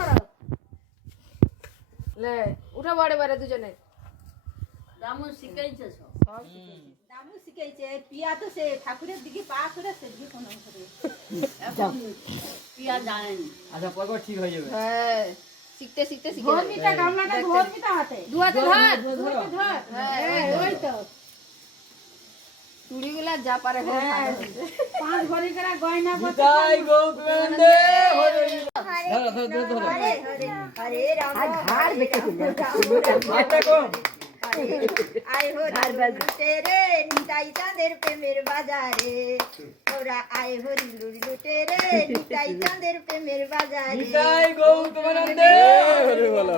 করো লে উঠা বাড়ে বাড়ে দুজনে রামু শিখাইছে সব দামু শিখাইছে পিয়া তো সে ঠাকুরের দিকে পা করে সেদিকে কোন করে এখন পিয়া জানেনি আচ্ছা পরপর ঠিক হয়ে যাবে হ্যাঁ শিখতে শিখতে শিখে যাবে। ঘরমিটা গামলাটা ঘরমিটা হাতে দুয়াতে ধর ধর হ্যাঁ ওই তো চুড়িগুলা যা পারে করে হ্যাঁ, 5 ভরি করে গয়না করতে জয় গৌতমানন্দে হরে ধরো ধরো ধরো ধরো हरे राम हरे মাথা কম आए हो रिलू तेरे निताई चांदेर पे मेरे बाजारे ओरा आए हो रिलू तेरे निताई चांदेर पे मेरे बाजारे জয় গৌতমানন্দে হরে বলো